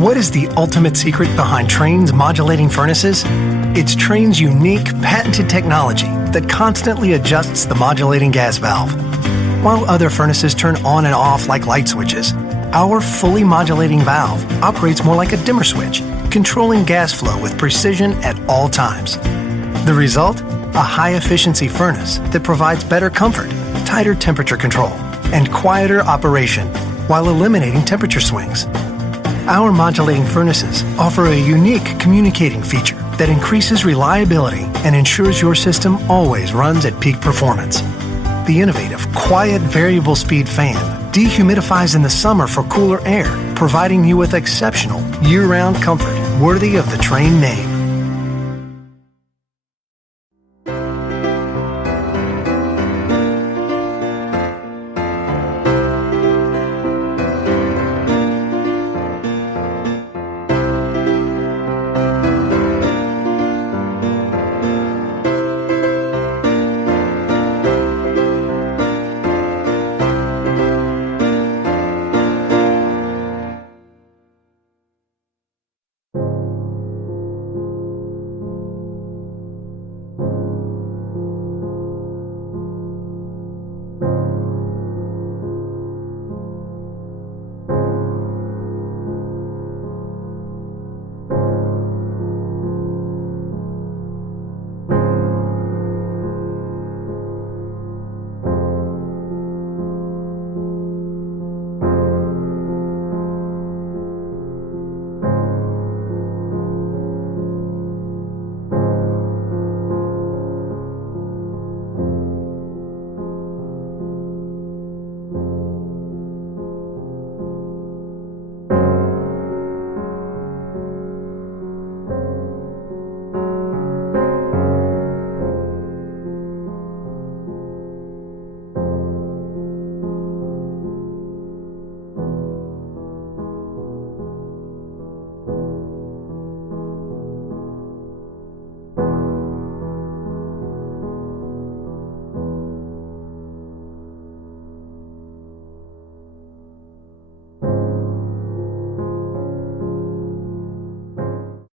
What is the ultimate secret behind Trane's modulating furnaces? It's Trane's unique, patented technology that constantly adjusts the modulating gas valve. While other furnaces turn on and off like light switches, our fully modulating valve operates more like a dimmer switch, controlling gas flow with precision at all times. The result? A high-efficiency furnace that provides better comfort, tighter temperature control, and quieter operation while eliminating temperature swings. Our modulating furnaces offer a unique communicating feature that increases reliability and ensures your system always runs at peak performance. The innovative, quiet, variable speed fan dehumidifies in the summer for cooler air, providing you with exceptional, year-round comfort worthy of the Trane name.